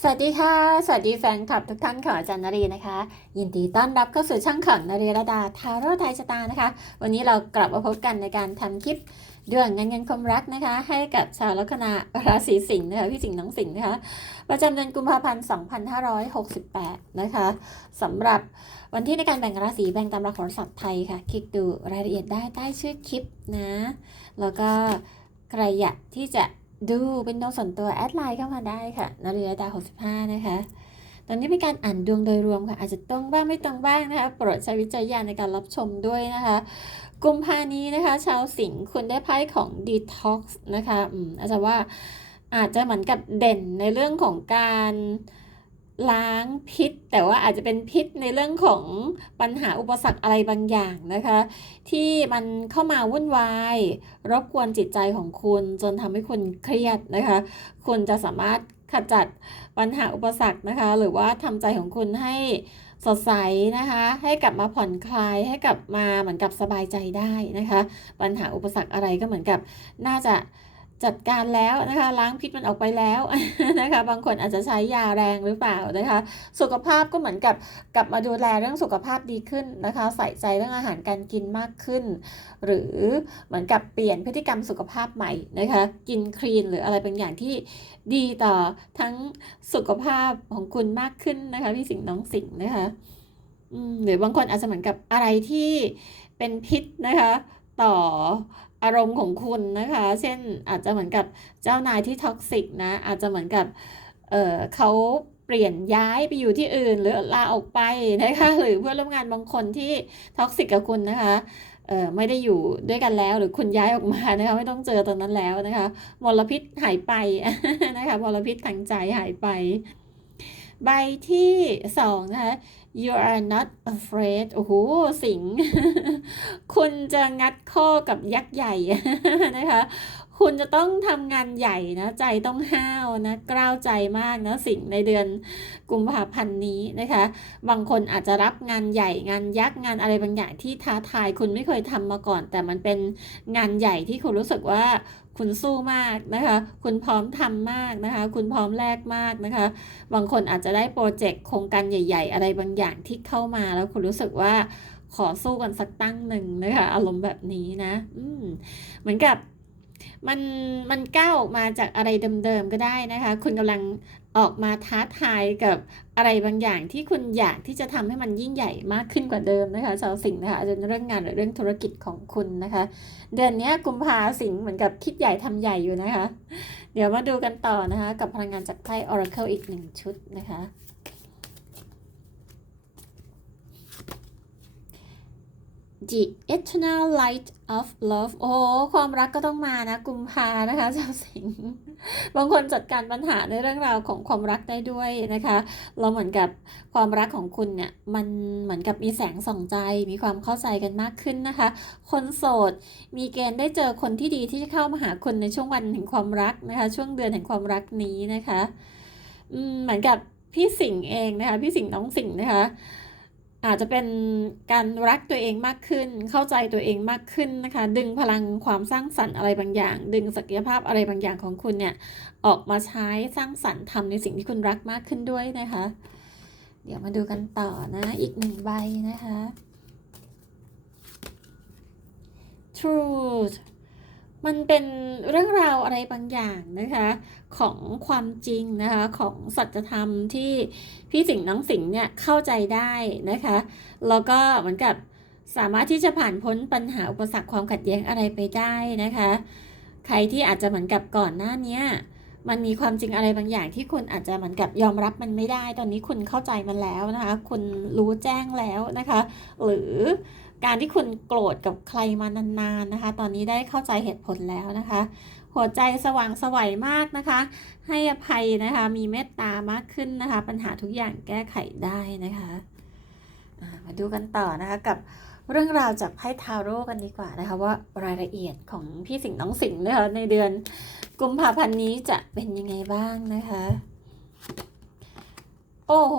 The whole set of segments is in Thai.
สวัสดีค่ะ สวัสดีแฟนคลับทุกท่านของอาจารย์นรีนะคะ ยินดีต้อนรับเข้าสู่ช่องของนรีรดาทาโร่ไทยชะตานะคะ วันนี้เรากลับมาพบกันในการทำคลิปเรื่องงานเงินความรักนะคะ ให้กับชาวลัคนาราศีสิงห์นะคะพี่สิงห์น้องสิงห์นะคะ ประจำเดือนกุมภาพันธ์2568 นะคะสำหรับวันที่ในการแบ่งราศีแบ่งตามหลักโหราศาสตร์ไทยค่ะ คลิกดูรายละเอียดได้ใต้ชื่อคลิปนะ แล้วก็ใครอยากที่จะ ดูเป็นดวงส่วนตัวแอดไลน์เข้ามาได้ค่ะนาฬิกาดา65 นะคะ ตอนนี้เป็นการอ่านดวงโดยรวมค่ะ อาจจะตรงบ้างไม่ตรงบ้างนะคะ โปรดใช้วิจารณญาณในการรับชมด้วยนะคะ กุมภานี้นะคะ ชาวสิงห์คุณได้ไพ่ของ Detox นะคะ อืมอาจจะว่าอาจจะเหมือนกับเด่นในเรื่องของการ ล้างพิษ แต่ว่าอาจจะเป็นพิษในเรื่องของปัญหาอุปสรรคอะไรบางอย่างนะคะ ที่มันเข้ามาวุ่นวายรบกวนจิตใจของคุณจนทำให้คุณเครียดนะคะ คุณจะสามารถขจัดปัญหาอุปสรรคนะคะ หรือว่าทำใจของคุณให้สดใสนะคะ ให้กลับมาผ่อนคลายให้กลับมาเหมือนกับสบายใจได้นะคะ ปัญหาอุปสรรคอะไรก็เหมือนกับน่าจะ จัดการแล้วนะคะล้างพิษมันออกไปแล้วนะคะ บางคนอาจจะใช้ยาแรงหรือเปล่านะคะ สุขภาพก็เหมือนกับกลับมาดูแลเรื่องสุขภาพดีขึ้นนะคะ ใส่ใจเรื่องอาหารการกินมากขึ้น หรือเหมือนกับเปลี่ยนพฤติกรรมสุขภาพใหม่นะคะ กินคลีนหรืออะไรบางอย่างที่ดีต่อทั้งสุขภาพของคุณมากขึ้นนะคะพี่สิงห์น้องสิงห์นะคะหรือบางคนอาจจะเหมือนกับอะไรที่เป็นพิษนะคะ ต่อ อารมณ์ของคุณนะคะ เช่นอาจจะเหมือนกับเจ้านายที่ท็อกซิกนะ อาจจะเหมือนกับเเขาเปลี่ยนย้ายไปอยู่ที่อื่น หรือลาออกไปนะคะ หรือเพื่อนร่วมงานบางคนที่ท็อกซิกกับคุณนะคะเออไม่ได้อยู่ด้วยกันแล้วหรือคุณย้ายออกมานะคะไม่ต้องเจอตรงนั้นแล้วนะคะมลพิษหายไปนะคะมลพิษทางใจหายไป ใบที่สองนะคะ you are not afraid โอ้โห สิง คุณจะงัดข้อกับยักษ์ใหญ่นะคะ คุณจะต้องทำงานใหญ่นะ ใจต้องห้าวนะกล้าวใจมากนะสิ่งในเดือนกุมภาพันธ์นี้นะคะ บางคนอาจจะรับงานใหญ่งานยักษ์งานอะไรบางอย่างที่ท้าทายคุณไม่เคยทำมาก่อน แต่มันเป็นงานใหญ่ที่คุณรู้สึกว่าคุณสู้มากนะคะ คุณพร้อมทำมากนะคะ คุณพร้อมแลกมากนะคะ บางคนอาจจะได้โปรเจกต์โครงการใหญ่ ๆ อะไรบางอย่างที่เข้ามาแล้วคุณรู้สึกว่าขอสู้กันสักตั้งหนึ่งนะคะ อารมณ์แบบนี้นะ อืมเหมือนกับ มันมันก้าวออกมาจากอะไรเดิมๆก็ได้นะคะ คุณกำลังออกมาท้าทายกับอะไรบางอย่างที่คุณอยากที่จะทำให้มันยิ่งใหญ่มากขึ้นกว่าเดิมนะคะชาวสิงห์นะคะอาจจะเรื่องงานหรือเรื่องธุรกิจของคุณนะคะ เดือนนี้กุมภาสิงห์เหมือนกับคิดใหญ่ทำใหญ่อยู่นะคะ เดี๋ยวมาดูกันต่อนะคะ กับพลังงานจากไพ่ Oracle อีกหนึ่งชุดนะคะ The Eternal Light of Love โอ้ความรักก็ต้องมานะกุมภานะคะชาวสิงห์บางคนจัดการปัญหาในเรื่องราวของความรักได้ด้วยนะคะ เราเหมือนกับความรักของคุณเนี่ย มันเหมือนกับมีแสงส่องใจมีความเข้าใจกันมากขึ้นนะคะ คนโสด มีเกณฑ์ได้เจอคนที่ดีที่จะเข้ามาหาคุณในช่วงวันแห่งความรักนะคะ ช่วงเดือนแห่งความรักนี้นะคะอืมเหมือนกับพี่สิงห์เองนะคะ พี่สิงห์น้องสิงห์นะคะ อาจจะเป็นการรักตัวเองมากขึ้น เข้าใจตัวเองมากขึ้นนะคะ ดึงพลังความสร้างสรรค์อะไรบางอย่าง ดึงศักยภาพอะไรบางอย่างของคุณเนี่ย ออกมาใช้สร้างสรรค์ทำในสิ่งที่คุณรักมากขึ้นด้วยนะคะ เดี๋ยวมาดูกันต่อนะ อีกหนึ่งใบนะคะ truth มันเป็นเรื่องราวอะไรบางอย่างนะคะของความจริงนะคะของสัจธรรมที่พี่สิงห์น้องสิงห์เนี่ยเข้าใจได้นะคะแล้วก็เหมือนกับสามารถที่จะผ่านพ้นปัญหาอุปสรรคความขัดแย้งอะไรไปได้นะคะ ใครที่อาจจะเหมือนกับก่อนหน้านี้มันมีความจริงอะไรบางอย่างที่คุณอาจจะเหมือนกับยอมรับมันไม่ได้ ตอนนี้คุณเข้าใจมันแล้วนะคะ คุณรู้แจ้งแล้วนะคะ หรือ การที่คุณโกรธกับใครมานานๆนะคะ ตอนนี้ได้เข้าใจเหตุผลแล้วนะคะ หัวใจสว่างสวัยมากนะคะ ให้อภัยนะคะ มีเมตตามากขึ้นนะคะ ปัญหาทุกอย่างแก้ไขได้นะคะมาดูกันต่อนะคะกับเรื่องราวจากไพ่ทาโร่กันดีกว่านะคะว่ารายละเอียดของพี่สิงห์น้องสิงห์นะคะในเดือนกุมภาพันธ์นี้จะเป็นยังไงบ้างนะคะ โอ้โห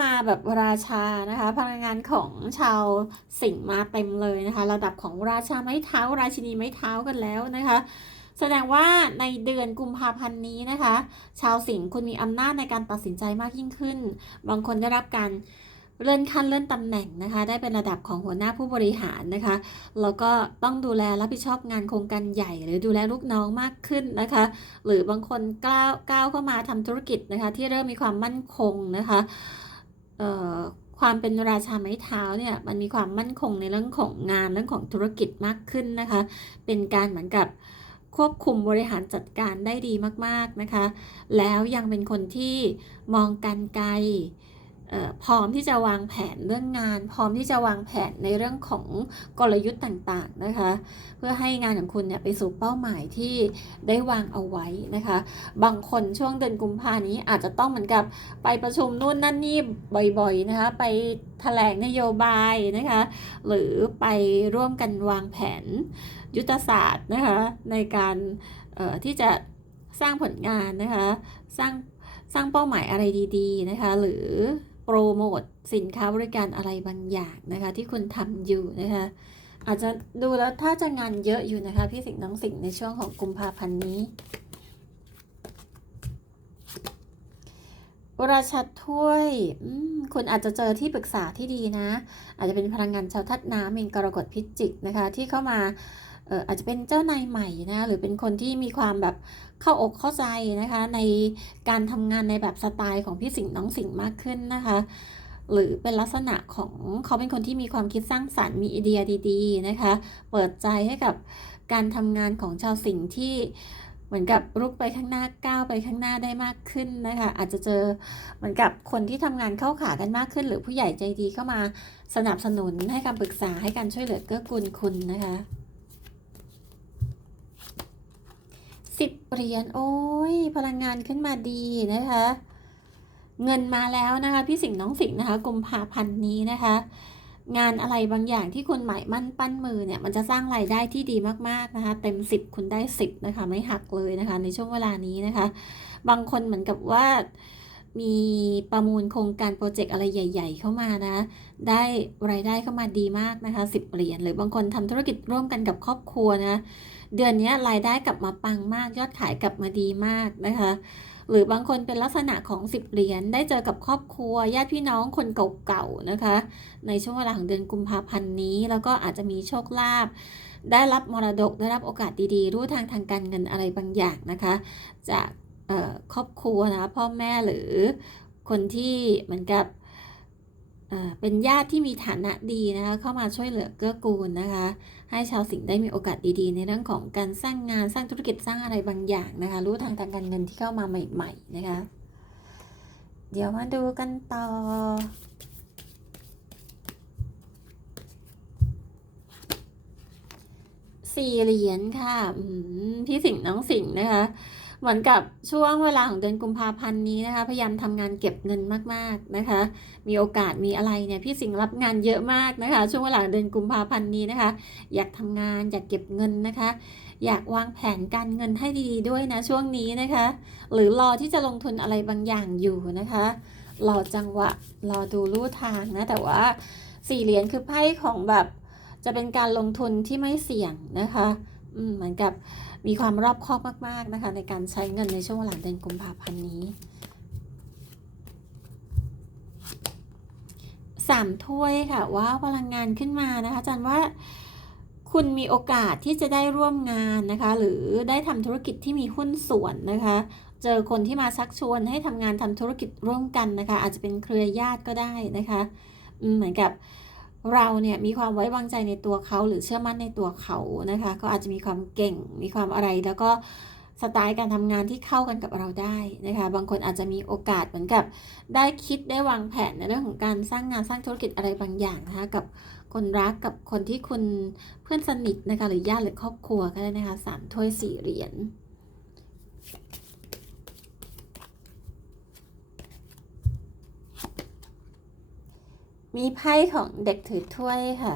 มาแบบราชานะคะ พลังงานของชาวสิงห์มาเต็มเลยนะคะ ระดับของราชาไม้เท้า ราชินีไม้เท้ากันแล้วนะคะ แสดงว่าในเดือนกุมภาพันธ์นี้นะคะ ชาวสิงห์คุณมีอำนาจในการตัดสินใจมากยิ่งขึ้น บางคนได้รับการ เลื่อนขั้นเลื่อนตำแหน่งนะคะ ได้เป็นระดับของหัวหน้าผู้บริหารนะคะแล้วก็ต้องดูแลรับผิดชอบงานโครงการใหญ่ หรือดูแลลูกน้องมากขึ้นนะคะ หรือบางคนก้าวก้าวเข้ามาทำธุรกิจนะคะ ที่เริ่มมีความมั่นคงนะคะความเป็นราชาไม้เท้าเนี่ยมันมีความมั่นคงในเรื่องของงานเรื่องของธุรกิจมากขึ้นนะคะ เป็นการเหมือนกับควบคุมบริหารจัดการได้ดีมากๆนะคะ แล้วยังเป็นคนที่มองการไกล พร้อมที่จะวางแผนเรื่องงาน พร้อมที่จะวางแผนในเรื่องของกลยุทธ์ต่างๆนะคะ เพื่อให้งานของคุณเนี่ยไปสู่เป้าหมายที่ได้วางเอาไว้นะคะ บางคนช่วงเดือนกุมภานี้อาจจะต้องเหมือนกับไปประชุมนู่นนั่นนี่บ่อยๆนะคะ ไปแถลงนโยบายนะคะ หรือไปร่วมกันวางแผนยุทธศาสตร์นะคะในการที่จะสร้างผลงานนะคะ สร้างสร้างเป้าหมายอะไรดี ๆ นะคะ หรือ โปรโมทสินค้าบริการอะไรบางอย่างนะคะ ที่คุณทำอยู่นะคะ อาจจะดูแล้วถ้าจะงานเยอะอยู่นะคะ พี่สิงห์น้องสิงห์ในช่วงของกุมภาพันธ์นี้ราชาถ้วยคุณอาจจะเจอที่ปรึกษาที่ดีนะ อาจจะเป็นพลังงานชาวทัดน้ำเองกรกฎพิจิกนะคะ ที่เข้ามา อาจจะเป็นเจ้านายใหม่นะหรือเป็นคนที่มีความแบบเข้าอกเข้าใจนะคะ ในการทำงานในแบบสไตล์ของพี่สิงห์น้องสิงห์มากขึ้นนะคะหรือเป็นลักษณะของเขาเป็นคนที่มีความคิดสร้างสรรค์มีไอเดียดีๆนะคะ เปิดใจให้กับการทำงานของชาวสิงห์ที่เหมือนกับรุกไปข้างหน้าก้าวไปข้างหน้าได้มากขึ้นนะคะ อาจจะเจอเหมือนกับคนที่ทำงานเข้าขากันมากขึ้น หรือผู้ใหญ่ใจดีเข้ามาสนับสนุนให้คำปรึกษาให้การช่วยเหลือเกื้อกูลคุณนะคะ สิบเหรียญโอ้ยพลังงานขึ้นมาดีนะคะ เงินมาแล้วนะคะ พี่สิงห์น้องสิงห์นะคะกุมภาพันธ์นี้นะคะ งานอะไรบางอย่างที่คุณหมายมั่นปั้นมือเนี่ย มันจะสร้างรายได้ที่ดีมากๆนะคะ เต็ม10คุณได้10นะคะ ไม่หักเลยนะคะ ในช่วงเวลานี้นะคะ บางคนเหมือนกับว่า มีประมูลโครงการโปรเจกต์อะไรใหญ่ ๆ เข้ามานะ ได้รายได้เข้ามาดีมากนะคะ10เหรียญหรือบางคนทำธุรกิจร่วมกันกับครอบครัวนะ เดือนนี้รายได้กลับมาปังมาก ยอดขายกลับมาดีมากนะคะหรือบางคนเป็นลักษณะของ10เหรียญได้เจอกับครอบครัวญาติพี่น้องคนเก่าๆนะคะ ในช่วงเวลาของเดือนกุมภาพันธ์นี้ แล้วก็อาจจะมีโชคลาภได้รับมรดกได้รับโอกาสดีๆ รู้ทางทางการเงินอะไรบางอย่างนะคะ จาก ครอบครัวนะพ่อแม่หรือคนที่เหมือนกับเเป็นญาติที่มีฐานะดีนะคะเข้ามาช่วยเหลือเกื้อกูลนะคะ ให้ชาวสิงห์ได้มีโอกาสดีๆ ในเรื่องของการสร้างงานสร้างธุรกิจสร้างอะไรบางอย่างนะคะ รู้ทางทางการเงินที่เข้ามาใหม่ ๆ นะคะ เดี๋ยวมาดูกันต่อ สี่เหรียญค่ะพี่สิงห์น้องสิงห์นะคะ เหมือนกับช่วงเวลาของเดือนกุมภาพันธ์นี้นะคะ พยายามทำงานเก็บเงินมากๆนะคะ มีโอกาสมีอะไรเนี่ยพี่สิงห์รับงานเยอะมากนะคะ ช่วงเวลาเดือนกุมภาพันธ์นี้นะคะ อยากทำงานอยากเก็บเงินนะคะ อยากวางแผนการเงินให้ดีๆด้วยนะช่วงนี้นะคะ หรือรอที่จะลงทุนอะไรบางอย่างอยู่นะคะรอจังหวะรอดูลู่ทางนะแต่ว่าสี่เหรียญคือไพ่ของแบบจะเป็นการลงทุนที่ไม่เสี่ยงนะคะ อืมเหมือนกับ มีความรอบคอบมากๆนะคะ ในการใช้เงินในช่วงเวลาเดือนกุมภาพันธ์นี้สามถ้วยค่ะว้าวพลังงานขึ้นมานะคะอาจารย์ว่าคุณมีโอกาสที่จะได้ร่วมงานนะคะ หรือได้ทำธุรกิจที่มีหุ้นส่วนนะคะ เจอคนที่มาชักชวนให้ทำงานทำธุรกิจร่วมกันนะคะ อาจจะเป็นเครือญาติก็ได้นะคะ เหมือนกับ เราเนี่ยมีความไว้วางใจในตัวเขาหรือเชื่อมั่นในตัวเขานะคะ ก็อาจจะมีความเก่ง มีความอะไรแล้วก็สไตล์การทำงานที่เข้ากันกับเราได้นะคะ บางคนอาจจะมีโอกาสเหมือนกับได้คิดได้วางแผนในเรื่องของการสร้างงานสร้างธุรกิจอะไรบางอย่างนะคะกับคนรักกับคนที่คุณเพื่อนสนิทนะคะหรือญาติหรือครอบครัวก็ได้นะคะสามถ้วยสี่เหรียญ มีไพ่ของเด็กถือถ้วยค่ะ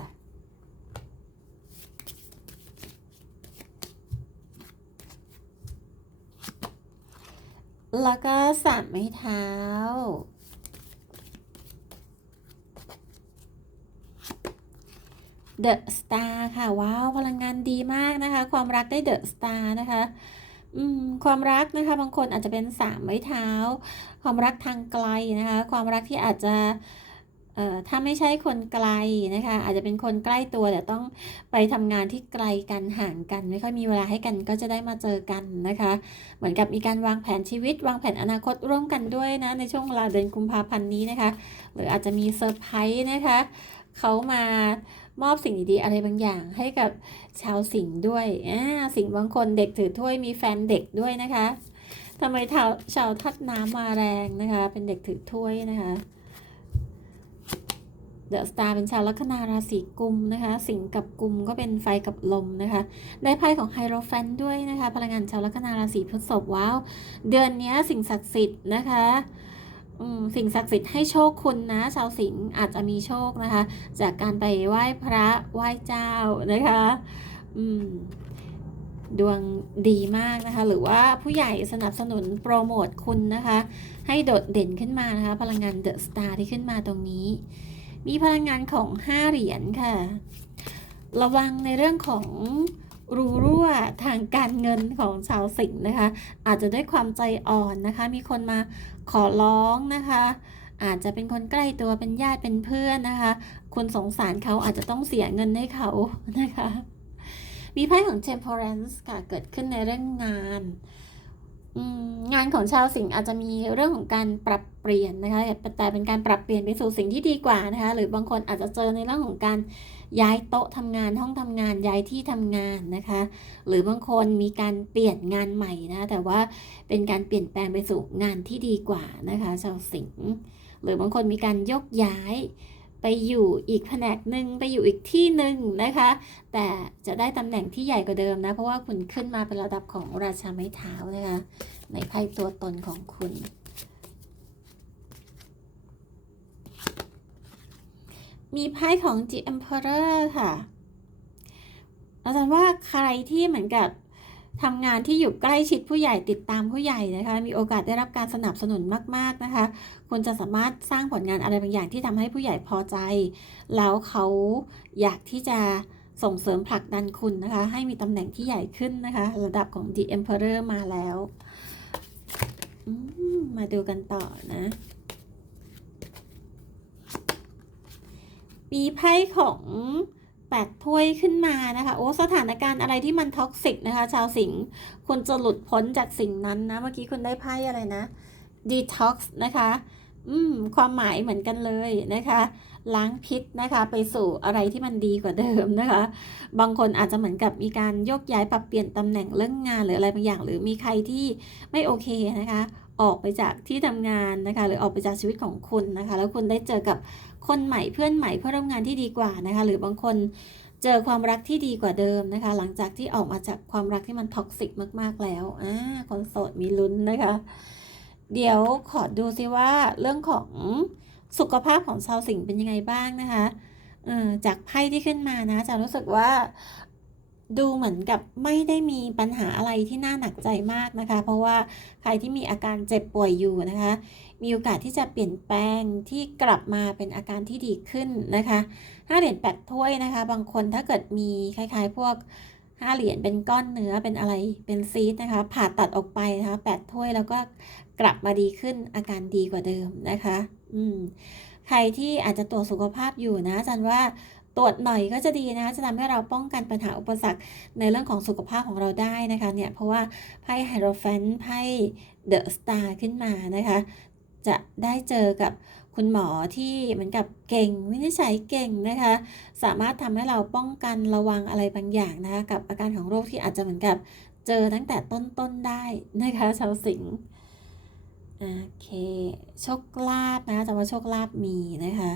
แล้วก็สามไม้เท้าฟ The Star ค่ะ ว้าว พลังงานดีมากนะคะ ความรักได้ The Star นะคะความรักนะคะ บางคนอาจจะเป็นสามไม้เท้า ความรักทางไกลนะคะ ความรักที่อาจจะ เอ่อถ้าไม่ใช่คนไกลนะคะ อาจจะเป็นคนใกล้ตัวแต่ต้องไปทำงานที่ไกลกันห่างกัน ไม่ค่อยมีเวลาให้กันก็จะได้มาเจอกันนะคะ เหมือนกับมีการวางแผนชีวิต วางแผนอนาคตร่วมกันด้วยนะ ในช่วงเวลาเดือนกุมภาพันธ์นี้นะคะ หรืออาจจะมีเซอร์ไพรส์นะคะเขามามอบสิ่งดีๆอะไรบางอย่างให้กับชาวสิงห์ด้วยอ่าสิงห์บางคนเด็กถือถ้วยมีแฟนเด็กด้วยนะคะทำไมชาวชาวทัดน้ำมาแรงนะคะ เป็นเด็กถือถ้วยนะคะ เดอะสตาร์เป็นชาวลัคนาราศีกุมนะคะ สิงห์กับกุมก็เป็นไฟกับลมนะคะ ได้ไพ่ของไฮโรแฟนด้วยนะคะ พลังงานชาวลัคนาราศีพฤษภว้าว เดือนนี้สิ่งศักดิ์สิทธิ์นะคะสิ่งศักดิ์สิทธิ์ให้โชคคุณนะ ชาวสิงห์อาจจะมีโชคนะคะ จากการไปไหว้พระไหว้เจ้านะคะดวงดีมากนะคะ หรือว่าผู้ใหญ่สนับสนุนโปรโมทคุณนะคะ ให้โดดเด่นขึ้นมานะคะ พลังงานเดอะสตาร์ที่ขึ้นมาตรงนี้ มีพลังงานของ 5 เหรียญค่ะ ระวังในเรื่องของรูรั่วทางการเงินของชาวสิงห์นะคะ อาจจะด้วยความใจอ่อนนะคะ มีคนมาขอร้องนะคะ อาจจะเป็นคนใกล้ตัวเป็นญาติเป็นเพื่อนนะคะ คุณสงสารเขาอาจจะต้องเสียเงินให้เขานะคะ มีไพ่ของ temperance ค่ะ เกิดขึ้นในเรื่องงาน งานของชาวสิงห์อาจจะมีเรื่องของการปรับเปลี่ยนนะคะแต่เป็นการปรับเปลี่ยนไปสู่สิ่งที่ดีกว่านะคะ หรือบางคนอาจจะเจอในเรื่องของการย้ายโต๊ะทำงานห้องทำงานย้ายที่ทำงานนะคะ หรือบางคนมีการเปลี่ยนงานใหม่นะแต่ว่าเป็นการเปลี่ยนแปลงไปสู่งานที่ดีกว่านะคะ ชาวสิงห์หรือบางคนมีการยกย้าย ไปอยู่อีกแผนกหนึ่งไปอยู่อีกที่หนึ่งนะคะ แต่จะได้ตำแหน่งที่ใหญ่กว่าเดิมนะ เพราะว่าคุณขึ้นมาเป็นระดับของราชาไม้เท้านะคะ ในไพ่ตัวตนของคุณมีไพ่ของ The Emperor ค่ะ อาจารย์ว่าใครที่เหมือนกับ ทำงานที่อยู่ใกล้ชิดผู้ใหญ่ติดตามผู้ใหญ่นะคะ มีโอกาสได้รับการสนับสนุนมาก ๆนะคะ คุณจะสามารถสร้างผลงานอะไรบางอย่างที่ทำให้ผู้ใหญ่พอใจ แล้วเขาอยากที่จะส่งเสริมผลักดันคุณนะคะ ให้มีตำแหน่งที่ใหญ่ขึ้นนะคะ ระดับของ The Emperor มาแล้วมาดูกันต่อนะ มีไพ่ของ ปดถ้วยขึ้นมานะคะ โอ้สถานการณ์อะไรที่มันท็อกซิกนะคะ ชาวสิงห์คุณจะหลุดพ้นจากสิ่งนั้นนะ เมื่อกี้คุณได้ไพ่อะไรนะ detox นะคะ อืม ความหมายเหมือนกันเลยนะคะ ล้างพิษนะคะ ไปสู่อะไรที่มันดีกว่าเดิมนะคะ บางคนอาจจะเหมือนกับมีการโยกย้ายปรับเปลี่ยนตำแหน่งเรื่องงานหรืออะไรบางอย่าง หรือมีใครที่ไม่โอเคนะคะ ออกไปจากที่ทำงานนะคะ หรือออกไปจากชีวิตของคุณนะคะ แล้วคุณได้เจอกับ คนใหม่เพื่อนใหม่เพื่อร่วมงานที่ดีกว่านะคะ หรือบางคนเจอความรักที่ดีกว่าเดิมนะคะ หลังจากที่ออกมาจากความรักที่มันท็อกซิกมาก ๆ แล้วอ่าคนโสดมีลุ้นนะคะ เดี๋ยวขอดูซิว่าเรื่องของสุขภาพของชาวสิงห์เป็นยังไงบ้างนะคะจากไพ่ที่ขึ้นมานะจะรู้สึกว่า ดูเหมือนกับไม่ได้มีปัญหาอะไรที่น่าหนักใจมากนะคะ เพราะว่าใครที่มีอาการเจ็บป่วยอยู่นะคะ มีโอกาสที่จะเปลี่ยนแปลงที่กลับมาเป็นอาการที่ดีขึ้นนะคะห้าเหรียญแปดถ้วยนะคะ บางคนถ้าเกิดมีคล้ายๆ พวกห้าเหรียญเป็นก้อนเนื้อเป็นอะไรเป็นซีดนะคะ ผ่าตัดออกไปนะคะแปดถ้วยแล้วก็กลับมาดีขึ้นอาการดีกว่าเดิมนะคะ อืมใครที่อาจจะตรวจสุขภาพอยู่นะอาจารย์ว่า ตรวจหน่อยก็จะดีนะจะทำให้เราป้องกันปัญหาอุปสรรคในเรื่องของสุขภาพของเราได้นะคะเนี่ยเพราะว่าไพ่ไฮโรแฟนไพ่เดอะสตาร์ขึ้นมานะคะจะได้เจอกับคุณหมอที่เหมือนกับเก่งวินิจฉัยเก่งนะคะ สามารถทำให้เราป้องกันระวังอะไรบางอย่างนะคะ กับอาการของโรคที่อาจจะเหมือนกับเจอตั้งแต่ต้นๆได้นะคะชาวสิงห์โอเคโชคลาภนะแต่ว่าโชคลาภมีนะคะ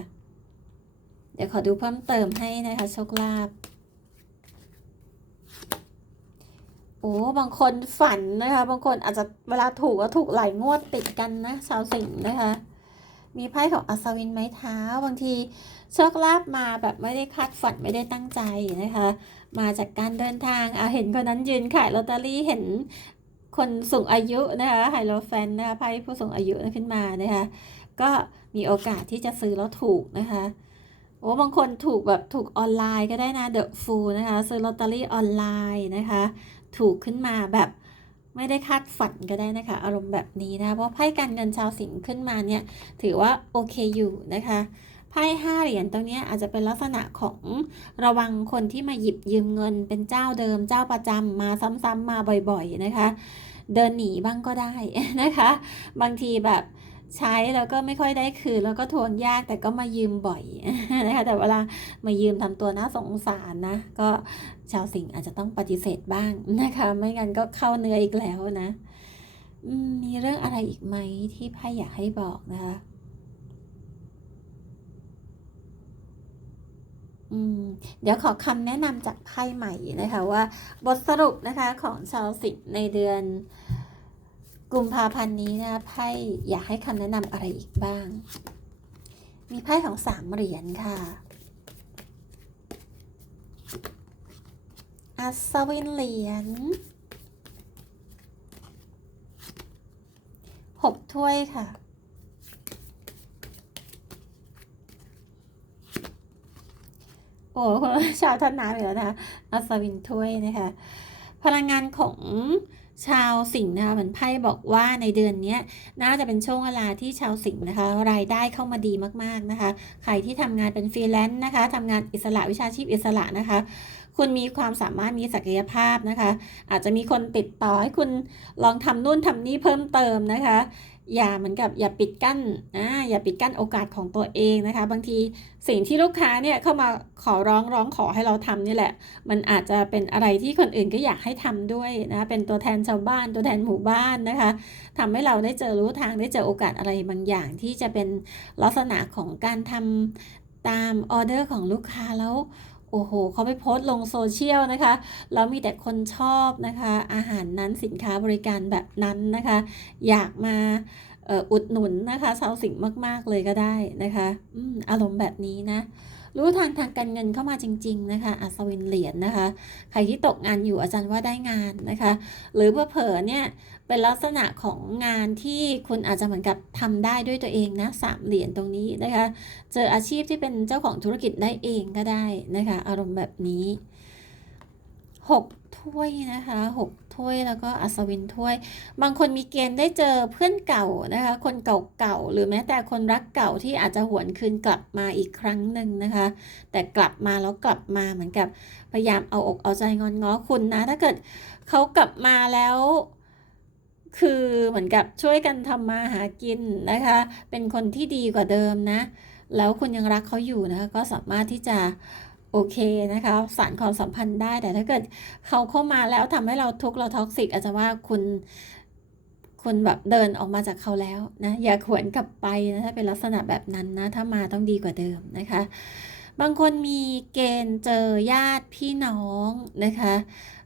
เดี๋ยวขอดูเพิ่มเติมให้นะคะโชคลาภโอ้บางคนฝันนะคะ บางคนอาจจะเวลาถูกก็ถูกหลายงวดติดกันนะชาวสิงห์นะคะ มีไพ่ของอัศวินไม้เท้า บางทีโชคลาภมาแบบไม่ได้คาดฝันไม่ได้ตั้งใจนะคะ มาจากการเดินทางเอาเห็นคนนั้นยืนขายลอตเตอรี่เห็นคนสูงอายุนะคะไฮโลแฟนนะคะไพ่ผู้สูงอายุขึ้นมานะคะ ก็มีโอกาสที่จะซื้อแล้วถูกนะคะ โอ้บางคนถูกแบบถูกออนไลน์ก็ได้นะ The Fool นะคะซื้อลอตเตอรี่ออนไลน์นะคะ ถูกขึ้นมาแบบไม่ได้คาดฝันก็ได้นะคะ อารมณ์แบบนี้นะเพราะไพ่การเงินชาวสิงห์ขึ้นมาเนี่ยถือว่าโอเคอยู่นะคะไพ่ห้าเหรียญตรงเนี้ยอาจจะเป็นลักษณะของระวังคนที่มาหยิบยืมเงิน เป็นเจ้าเดิมเจ้าประจำมาซ้ำๆมาบ่อยๆนะคะ เดินหนีบ้างก็ได้นะคะ บางทีแบบ ใช้แล้วก็ไม่ค่อยได้คืนแล้วก็ทวงยากแต่ก็มายืมบ่อยนะคะแต่เวลามายืมทำตัวน่าสงสารนะ ก็ชาวสิงห์อาจจะต้องปฏิเสธบ้างนะคะ ไม่งั้นก็เข้าเนื้ออีกแล้วนะมีเรื่องอะไรอีกไหมที่ไพ่อยากให้บอกนะคะเดี๋ยวขอคำแนะนำจากไพ่ใหม่นะคะว่า บทสรุปนะคะของชาวสิงห์ในเดือน กุมภาพันธ์นี้นะไพ่อยากให้คำแนะนำอะไรอีกบ้าง มีไพ่ของสามเหรียญค่ะอัศวินเหรียญหกถ้วยค่ะ โอ้ชาวท่านน้ำอยู่แล้วนะอัศวินถ้วยนะคะ พลังงานของ ชาวสิงห์นะคะเหมือนไพ่บอกว่าในเดือนนี้น่าจะเป็นช่วงเวลาที่ชาวสิงห์นะคะ รายได้เข้ามาดีมากๆนะคะ ใครที่ทำงานเป็นฟรีแลนซ์นะคะทำงานอิสระวิชาชีพอิสระนะคะ คุณมีความสามารถมีศักยภาพนะคะ อาจจะมีคนติดต่อให้คุณลองทำนู่นทำนี่เพิ่มเติมนะคะ อย่าเหมือนกับอย่าปิดกั้นอ่าอย่าปิดกั้นโอกาสของตัวเองนะคะ บางทีสิ่งที่ลูกค้าเนี่ยเข้ามาขอร้องร้องขอให้เราทำนี่แหละ มันอาจจะเป็นอะไรที่คนอื่นก็อยากให้ทำด้วยนะเป็นตัวแทนชาวบ้าน ตัวแทนหมู่บ้านนะคะทำให้เราได้เจอรู้ทางได้เจอโอกาสอะไรบางอย่างที่จะเป็นลักษณะของการทำตามออเดอร์ของลูกค้าแล้ว โอ้โหเขาไปโพสต์ลงโซเชียลนะคะแล้วมีแต่คนชอบนะคะ อาหารนั้นสินค้าบริการแบบนั้นนะคะ อยากมาอุดหนุนนะคะชาวสิงห์มาก ๆ เลยก็ได้นะคะออารมณ์แบบนี้นะ รู้ทางทางการเงินเข้ามาจริง ๆ นะคะ อัศวินเหรียญนะคะ ใครที่ตกงานอยู่อาจารย์ว่าได้งานนะคะ หรือเพื่อเผอเนี่ยเป็นลักษณะของงานที่คุณอาจจะเหมือนกับทำได้ด้วยตัวเองนะสามเหรียญตรงนี้นะคะ เจออาชีพที่เป็นเจ้าของธุรกิจได้เองก็ได้นะคะ อารมณ์แบบนี้ หกถ้วยนะคะหกถ้วยแล้วก็อัศวินถ้วย บางคนมีเกณฑ์ได้เจอเพื่อนเก่านะคะ คนเก่าๆหรือแม้แต่คนรักเก่าที่อาจจะหวนคืนกลับมาอีกครั้งหนึ่งนะคะ แต่กลับมาแล้วกลับมาเหมือนกับพยายามเอาอกเอาใจงอนง้อคุณนะ ถ้าเกิดเขากลับมาแล้วคือเหมือนกับช่วยกันทำมาหากินนะคะ เป็นคนที่ดีกว่าเดิมนะ แล้วคุณยังรักเขาอยู่นะคะ ก็สามารถที่จะ โอเคนะคะสารความสัมพันธ์ได้ แต่ถ้าเกิดเขาเข้ามาแล้วทำให้เราทุกข์เราท็อกซิกอาจจะว่าคุณคุณแบบเดินออกมาจากเขาแล้วนะอย่าขวนกลับไปนะถ้าเป็นลักษณะแบบนั้นนะถ้ามาต้องดีกว่าเดิมนะคะ บางคนมีเกณฑ์เจอญาติพี่น้องนะคะ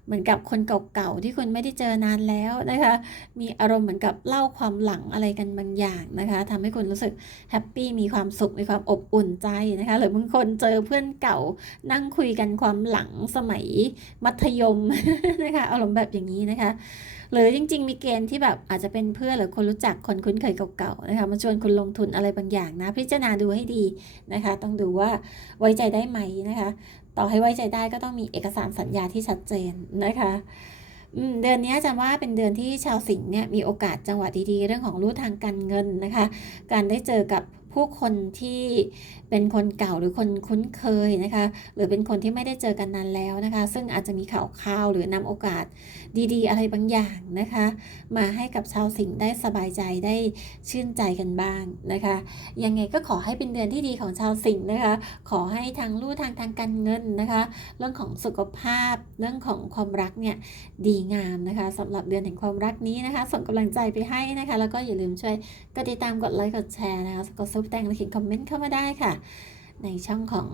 เหมือนกับคนเก่าๆที่คุณไม่ได้เจอนานแล้วนะคะ มีอารมณ์เหมือนกับเล่าความหลังอะไรกันบางอย่างนะคะทำให้คุณรู้สึกแฮปปี้มีความสุขมีความอบอุ่นใจนะคะหรือบางคนเจอเพื่อนเก่านั่งคุยกันความหลังสมัยมัธยมนะคะอารมณ์แบบอย่างนี้นะคะ หรือจริง ๆ มีเกณฑ์ที่แบบอาจจะเป็นเพื่อนหรือคนรู้จักคนคุ้นเคยเก่าๆนะคะมาชวนคุณลงทุนอะไรบางอย่างนะ พิจารณาดูให้ดีนะคะ ต้องดูว่าไว้ใจได้ไหมนะคะ ต่อให้ไว้ใจได้ก็ต้องมีเอกสารสัญญาที่ชัดเจนนะคะเดือนนี้อาจะว่าเป็นเดือนที่ชาวสิงห์เนี่ยมีโอกาสจังหวะดีๆ เรื่องของรู้ทางการเงินนะคะ การได้เจอกับ ผู้คนที่เป็นคนเก่าหรือคนคุ้นเคยนะคะ หรือเป็นคนที่ไม่ได้เจอกันนานแล้วนะคะ ซึ่งอาจจะมีข่าวข่าวหรือนำโอกาสดีๆ อะไรบางอย่างนะคะ มาให้กับชาวสิงห์ได้สบายใจได้ชื่นใจกันบ้างนะคะ ยังไงก็ขอให้เป็นเดือนที่ดีของชาวสิงห์นะคะ ขอให้ทางลู่ทางทางการเงินนะคะ เรื่องของสุขภาพ เรื่องของความรักเนี่ยดีงามนะคะสำหรับเดือนแห่งความรักนี้นะคะ ส่งกำลังใจไปให้นะคะ แล้วก็อย่าลืมช่วยกดติดตามกดไลค์กดแชร์นะคะกดซุปแต่งและเขียนคอมเมนต์เข้ามาได้ค่ะ ในช่องของ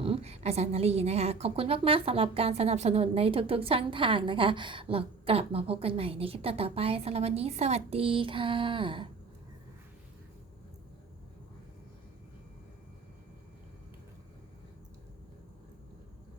อาจารย์นารีนะคะ ขอบคุณมาก ๆสำหรับการสนับสนุนในทุกๆช่องทางนะคะ เรากลับมาพบกันใหม่ในคลิปต่อๆไปสำหรับวันนี้ สวัสดีค่ะ